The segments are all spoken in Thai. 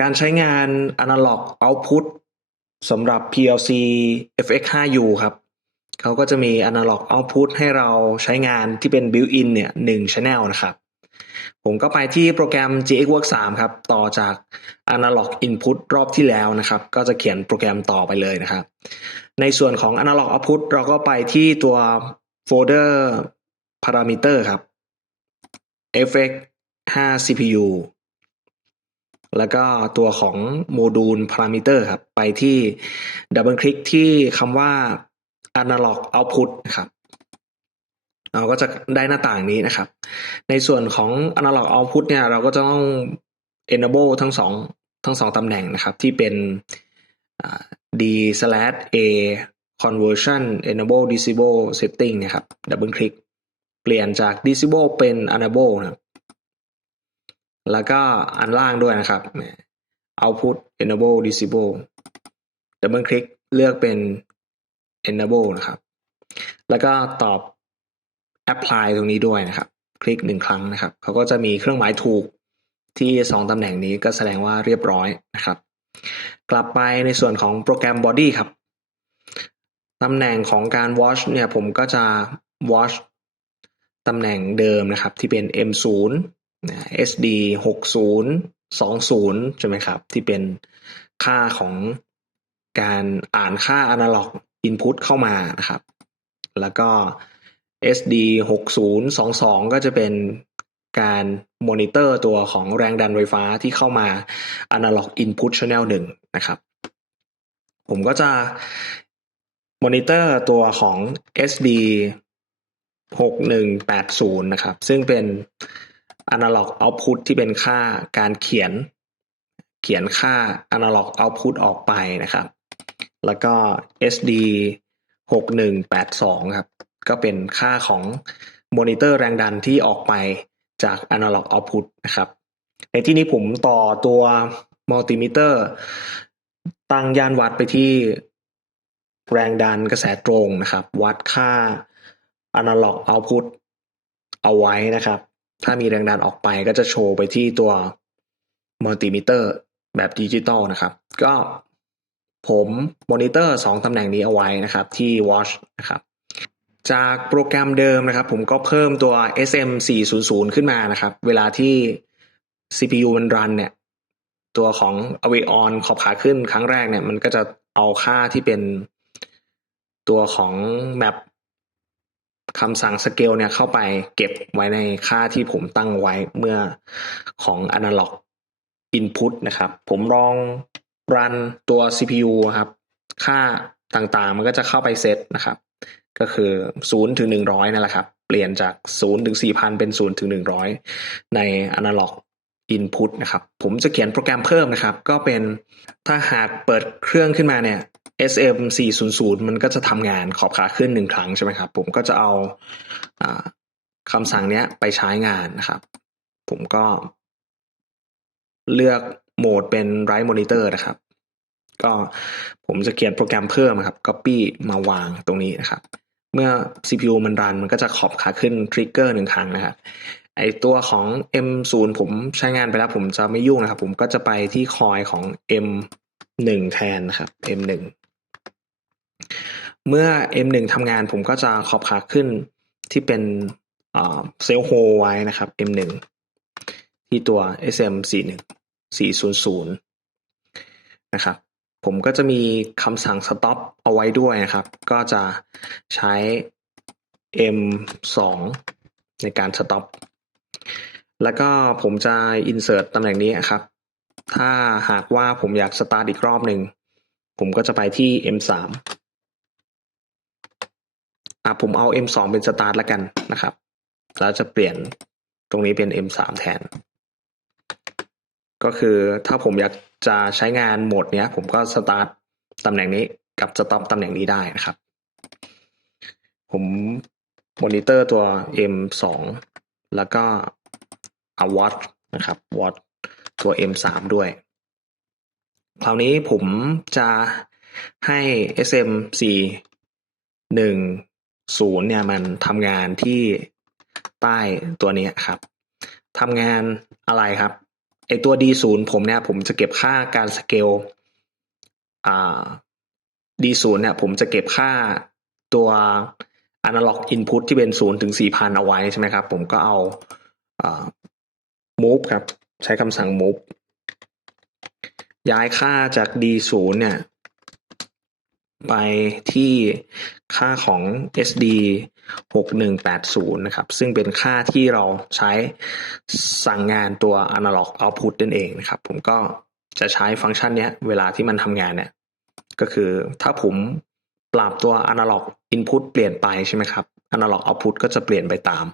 การใช้งาน Analog Output สำหรับ PLC FX5U ครับ เขาก็จะมี Analog Output ให้เราใช้งานที่เป็น Built-in เนี่ยหนึ่ง Channel นะครับ ผมก็ไปที่โปรแกรม GXWorks 3 ครับ ต่อจาก Analog Input รอบที่แล้วนะครับ ก็จะเขียนโปรแกรมต่อไปเลยนะครับ ในส่วนของ Analog Output เราก็ไปที่ตัวโฟลเดอร์ Parameter ครับ FX5 CPU แล้วก็ตัวของโมดูลพารามิเตอร์ครับ ไปที่ดับเบิลคลิกที่คำว่า Analog Output นะครับเราก็จะได้หน้าต่างนี้นะครับ ในส่วนของ Analog Output เนี่ย เราก็จะต้อง enable ทั้งสองทั้งสองตำแหน่งนะครับ ที่เป็น d slash a conversion enable disable setting นะครับ ดับเบิลคลิก เปลี่ยนจาก disable เป็น enable นะครับ แล้วก็อันล่างด้วยนะครับ output enable disable ดับเบิลคลิกเลือกเป็น enable นะครับ แล้วก็ตอบ apply ตรงนี้ด้วยนะครับ คลิกหนึ่งครั้งนะครับเขาก็จะมีเครื่องหมายถูกที่สองตำแหน่งนี้ก็แสดงว่าเรียบร้อยนะครับ กลับไปในส่วนของโปรแกรม body ครับตำแหน่งของการ watch เนี่ยผมก็จะ watch ตำแหน่งเดิมนะครับที่เป็น M0 SD 60 20ใช่ไหมครับ ที่เป็นค่าของการอ่านค่า analog input เข้ามานะครับ แล้วก็ SD 60 22ก็จะเป็นการมอนิเตอร์ตัวของแรงดันไฟฟ้าที่เข้ามา analog input channel 1 นะครับ ผมก็จะมอนิเตอร์ตัวของ SD 6180 นะครับ ซึ่งเป็น analog output ที่เป็นค่าการเขียน เขียนค่า analog output ออกไปนะครับ แล้วก็ SD 6182ครับ ก็เป็นค่าของมอนิเตอร์แรงดันที่ออกไปจาก analog output นะครับ ในที่นี้ผมต่อตัวมัลติมิเตอร์ตั้งยานวัดไปที่แรงดันกระแสตรงนะครับ วัดค่า analog output เอาไว้นะครับ ถ้ามีแรงดันออกไปก็จะโชว์ไปที่ตัวมัลติมิเตอร์แบบดิจิตอลนะครับ ก็ผมมอนิเตอร์สองตำแหน่งนี้เอาไว้นะครับที่ watch นะครับจากโปรแกรมเดิมนะครับ ผมก็เพิ่มตัว SM 400 ขึ้นมานะครับ เวลาที่ CPU มันรันเนี่ย ตัวของ Avion ขอบขาขึ้นครั้งแรกเนี่ย มันก็จะเอาค่าที่เป็นตัวของ map คำสั่งสเกลเนี่ยเข้าไปเก็บไว้ในค่าที่ผมตั้งไว้เมื่อของ Analog Input นะครับ ผมลองรันตัว CPU ครับ ค่าต่างๆ มันก็จะเข้าไปเซตนะครับ ก็คือ0ถึง100 นั่นแหละครับ เปลี่ยนจาก0ถึง4,000 เป็น0ถึง100 ใน Analog Input นะครับ ผมจะเขียนโปรแกรมเพิ่มนะครับ ก็เป็นถ้าหากเปิดเครื่องขึ้นมาเนี่ย SM 400 มันก็จะทำงานขอบขาขึ้นหนึ่งครั้งใช่ไหมครับ ผมก็จะเอาคำสั่งเนี้ยไปใช้งานนะครับ ผมก็ เลือกโหมดเป็น Right Monitor นะครับ ก็ผมจะเขียนโปรแกรมเพิ่มครับ Copy มาวางตรงนี้นะครับ เมื่อ CPU มันรันมันก็จะขอบขาขึ้นทริกเกอร์หนึ่งครั้งนะครับไอตัวของ M0 ผมใช้งานไปแล้วผมจะไม่ยุ่งนะครับ ผมก็จะไปที่คอยของ M1 แทนนะครับ M1 เมื่อ M1 ทำงานผมก็จะขอบขาขึ้นที่เป็นเซลล์โฮไว้นะครับ M1 ที่ตัว SM41 400นะครับ ผมก็จะมีคำสั่ง stop เอาไว้ด้วยนะครับ ก็จะใช้ M2 ในการ stop แล้วก็ผมจะ insert ตำแหน่งนี้ครับ ถ้าหากว่าผมอยาก start อีกรอบหนึ่ง ผมก็จะไปที่ M3 อะผมเอา M2 เป็น start แล้วกันนะครับ แล้วจะเปลี่ยนตรงนี้เป็น M3 แทน ก็คือถ้าผมอยากจะใช้งานโหมดเนี้ย ผมก็ start ตำแหน่งนี้กับ stop ตำแหน่งนี้ได้นะครับ ผมมอนิเตอร์ตัว M2 แล้วก็เอา watch นะครับ watch ตัว M3 ด้วย คราวนี้ผมจะให้ SM4 1 0เนี่ยมันทำงานที่ใต้ตัวนี้ครับทำงานอะไรครับไอตัว D0 ผมเนี่ยผมจะเก็บค่าการสเกลอ่า D0 เนี่ยผมจะเก็บค่าตัว analog input ที่เป็น0ถึง4,000เอาไว้ใช่ไหมครับ ผมก็เอาอ่า move ครับ ใช้คำสั่ง move ย้ายค่าจาก D0 เนี่ย ไปที่ค่าของ SD 6180 นะครับ ซึ่งเป็นค่าที่เราใช้สั่งงานตัว analog output นั่นเองนะครับ ผมก็จะใช้ฟังก์ชันเนี้ยเวลาที่มันทำงานเนี่ย ก็คือถ้าผมปรับตัว analog input เปลี่ยนไปใช่ไหมครับ analog output ก็จะเปลี่ยนไปตาม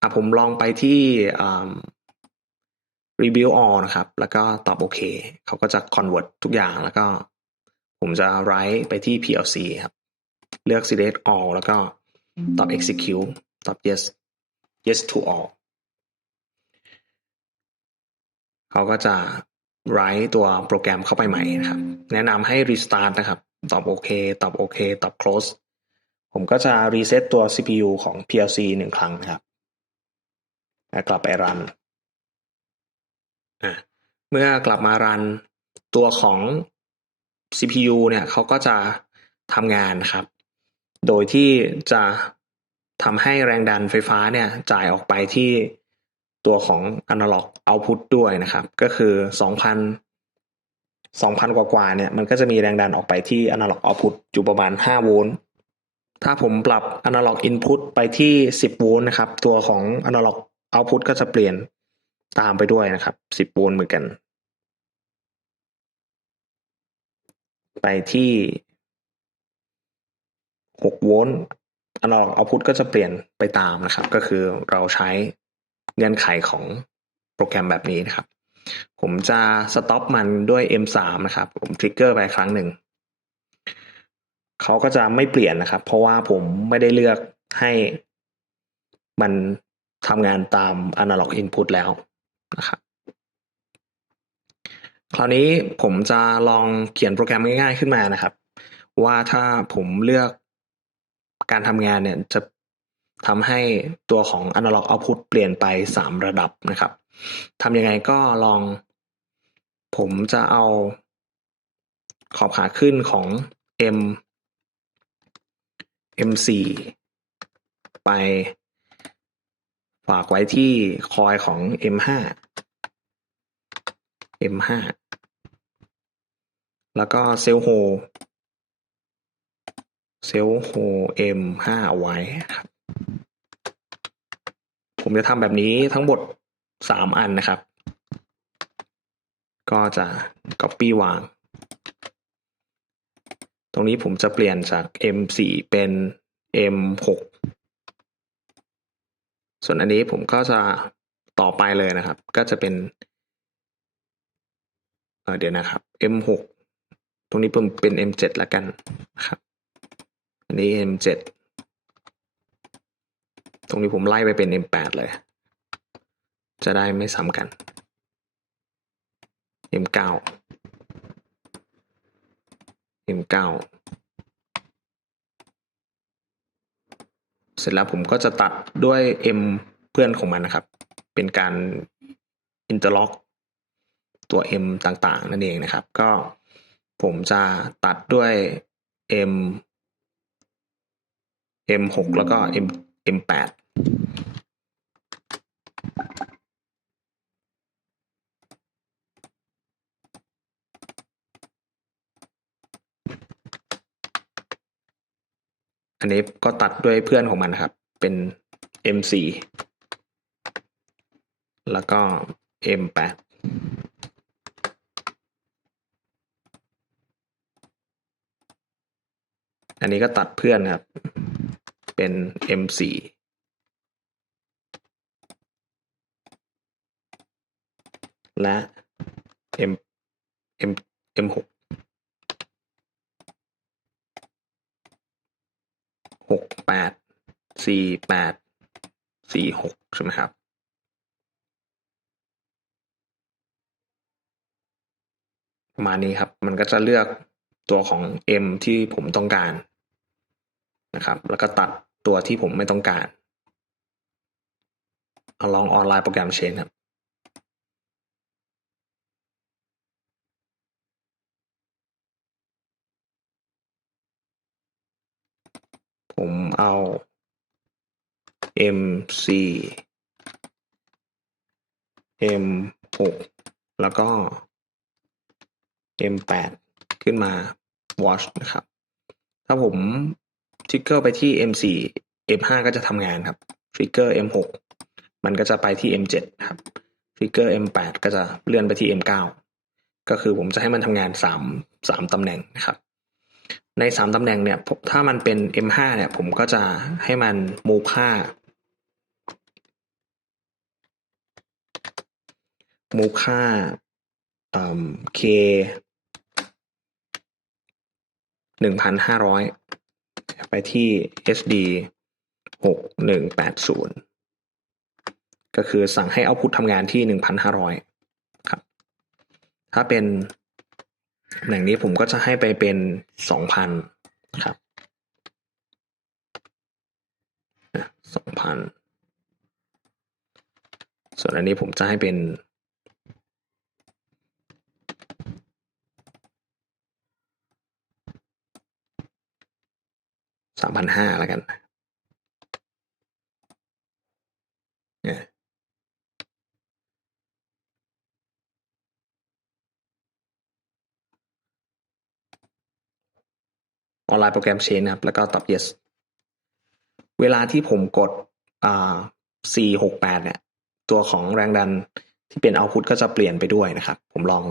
อะผมลองไปที่ review all นะครับ แล้วก็ตอบโอเค เขาก็จะ convert ทุกอย่างแล้วก็ ผมจะ write ไปที่ PLC ครับ เลือก select all แล้วก็ตอบ execute ตอบ yes yes to all เขาก็จะ write ตัวโปรแกรมเข้าไปใหม่นะครับ แนะนำให้ restart นะครับ ตอบโอเค ตอบโอเค ตอบ close ผมก็จะ reset ตัว CPU ของ PLC หนึ่งครั้งนะครับแล้วกลับไปรัน เมื่อกลับมารันตัวของ CPU เนี่ยเขาก็จะทำงานครับ โดยที่จะทำให้แรงดันไฟฟ้าเนี่ยจ่ายออกไปที่ตัวของ Analog Output ด้วยนะครับ ก็คือ 2,000 2,000 กว่าๆเนี่ยมันก็จะมีแรงดันออกไปที่ Analog Output อยู่ประมาณ 5 โวลต์ ถ้าผมปรับ Analog Input ไปที่ 10 โวลต์นะครับ ตัวของ Analog Output ก็จะเปลี่ยนตามไปด้วยนะครับ 10 โวลต์เหมือนกัน ไปที่6โวลต์ Analog Output ก็จะเปลี่ยนไปตามนะครับ ก็คือเราใช้เงื่อนไขของโปรแกรมแบบนี้นะครับ ผมจะสต็อปมันด้วย M3 นะครับ ผมทริกเกอร์ไปครั้งหนึ่ง เขาก็จะไม่เปลี่ยนนะครับ เพราะว่าผมไม่ได้เลือกให้มันทำงานตาม Analog Input แล้วนะครับ คราวนี้ผมจะลองเขียนโปรแกรมง่าย ๆขึ้นมานะครับ ว่าถ้าผมเลือกการทำงานเนี่ยจะทำให้ตัวของ Analog Output เปลี่ยนไปสามระดับนะครับทำยังไงก็ลอง ผมจะเอาขอบขาขึ้นของ M M4 ไปฝากไว้ที่คอยของ M5 M5 แล้วก็เซลโฮเซลโฮ M5 เอาไว้ครับผมจะทำแบบนี้ทั้งหมดสามอันนะครับ ก็จะ Copy วาง ตรงนี้ผมจะเปลี่ยนจาก M4 เป็น M6 ส่วนอันนี้ผมก็จะต่อไปเลยนะครับ ก็จะเป็น เดี๋ยวนะครับ M6 รงนี้ผมเป็น M7 ล้วกันนะครับ อันนี้ M7 ตรงนี้ผมไล่ไปเป็น M8 เลย จะได้ไม่ซ้ำกัน M9 M9 เสร็จแล้วผมก็จะตัดด้วย M เพื่อนของมันนะครับ เป็นการอินเตอร์ล็อกตัว M ต่างๆ นั่นเองนะครับ ก็ ผมจะตัดด้วย M M6 แล้วก็ M M8 อันนี้ก็ตัดด้วยเพื่อนของมันนะครับ เป็น M4 แล้วก็ M8 อันนี้ก็ตัดเพื่อนครับ เป็น M4 และ M M M6 หกแปดสี่แปดสี่หกใช่ไหมครับ ประมาณนี้ครับ มันก็จะเลือกตัวของ M ที่ผมต้องการ นะครับ แล้วก็ตัดตัวที่ผมไม่ต้องการเอาลองออนไลน์โปรแกรมเชนครับผมเอา MC M6 แล้วก็ M8 ขึ้นมา watch นะครับ ถ้าผม ทริกเกอร์ไปที่ M4 M5 ก็จะทำงานครับทริกเกอร์ M6 มันก็จะไปที่ M7 ครับทริกเกอร์ M8 ก็จะเลื่อนไปที่ M9 ก็คือผมจะให้มันทำงานสามสามตำแหน่งนะครับ ในสามตำแหน่งเนี่ย ถ้ามันเป็น M5 เนี่ย ผมก็จะให้มันมูค่ามูค่า K หนึ่งพันห้าร้อย ไปที่ SD หกหนึ่งแปดศูนย์ก็คือสั่งให้เอาพุททำงานที่หนึ่งพันห้าร้อยครับ ถ้าเป็นแหน่งนี้ผมก็จะให้ไปเป็นสองพันครับสองพันส่วนอันนี้ผมจะให้เป็นามพันห้าแล้วกันเนี่ยออนไลน์โปรแกรมเชนนะครับ แล้วก็ตอบ yes เวลาที่ผมกดอ่า468เนี่ย ตัวของแรงดันที่เป็น output ก็จะเปลี่ยนไปด้วยนะครับ ผมลอง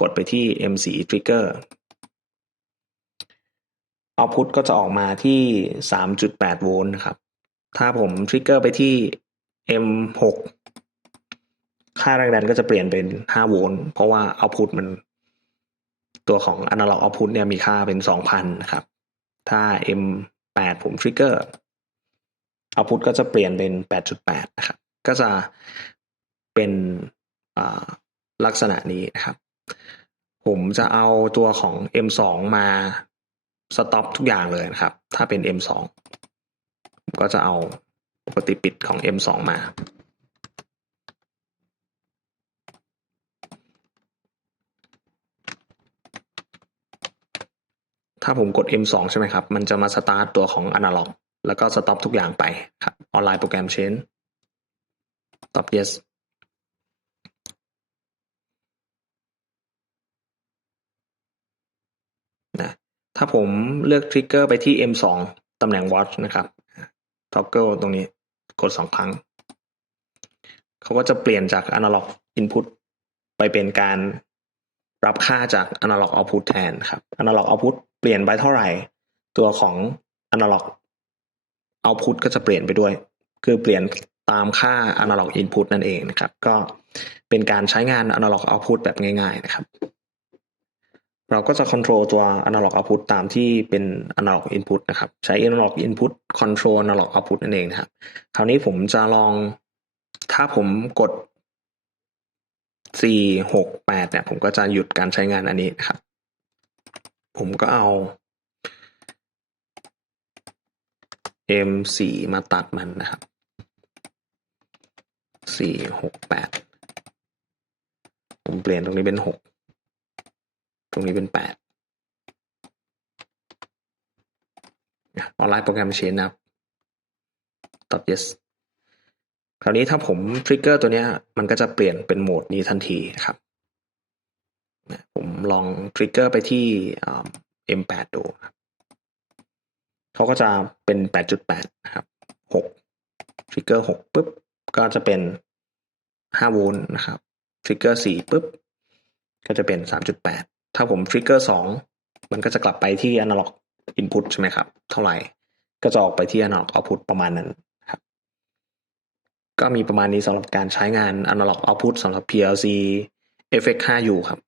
กดไปที่ M4 trigger output ก็จะออกมาที่ 3.8 โวลต์นะครับ ถ้าผมทริกเกอร์ไปที่ M6 ค่าแรงดันก็จะเปลี่ยนเป็น 5 โวลต์เพราะว่า output มัน ตัวของ analog output เนี่ยมีค่าเป็น 2,000 นะครับ ถ้า M8 ผมทริกเกอร์ output ก็จะเปลี่ยนเป็น 8.8 นะครับ ก็จะเป็นลักษณะนี้นะครับ ผมจะเอาตัวของ M2 มา สต็อปทุกอย่างเลยนะครับ ถ้าเป็น M2 ผมก็จะเอาปกติปิดของ M2 มา ถ้าผมกด M2 ใช่ไหมครับ มันจะมาสตาร์ตตัวของ Analog แล้วก็สต็อปทุกอย่างไปครับออนไลน์โปรแกรม Change ตอบ yes ถ้าผมเลือกทริกเกอร์ไปที่ M2 ตำแหน่ง watch นะครับ toggle ตรงนี้กดสองครั้ง เขาก็จะเปลี่ยนจาก analog input ไปเป็นการรับค่าจาก analog output แทนครับ analog output เปลี่ยนไปเท่าไหร่ ตัวของ analog output ก็จะเปลี่ยนไปด้วย คือเปลี่ยนตามค่า analog input นั่นเองนะครับ ก็เป็นการใช้งาน analog output แบบง่าย ๆ นะครับ เราก็จะ control ตัว analog output ตามที่เป็น analog input นะครับ ใช้ analog input control analog output นั่นเองนะครับ คราวนี้ผมจะลอง ถ้าผมกด 4 6 8 เนี่ย ผมก็จะหยุดการใช้งานอันนี้นะครับ ผมก็เอา M4 มาตัดมันนะครับ 4 6 8 ผมเปลี่ยนตรงนี้เป็น 6 ตรงนี้เป็นแปดออนไลน์โปรแกรมเชนนะครับตอบ yes คราวนี้ถ้าผมทริกเกอร์ตัวนี้มันก็จะเปลี่ยนเป็นโหมดนี้ทันทีนะครับผมลองทริกเกอร์ไปที่ M8 ดูเขาก็จะเป็น 8.8 นะครับ 6 ทริกเกอร์ 6 ปุ๊บ ก็จะเป็น 5 โวลต์นะครับ ทริกเกอร์ 4 ปุ๊บ ก็จะเป็น 3.8 ถ้าผมทริกเกอร์สองมันก็จะกลับไปที่ analog input ใช่ไหมครับ เท่าไหร่ ก็จะออกไปที่ analog output ประมาณนั้นครับ ก็มีประมาณนี้สำหรับการใช้งาน analog output สำหรับ PLC FX5U ครับ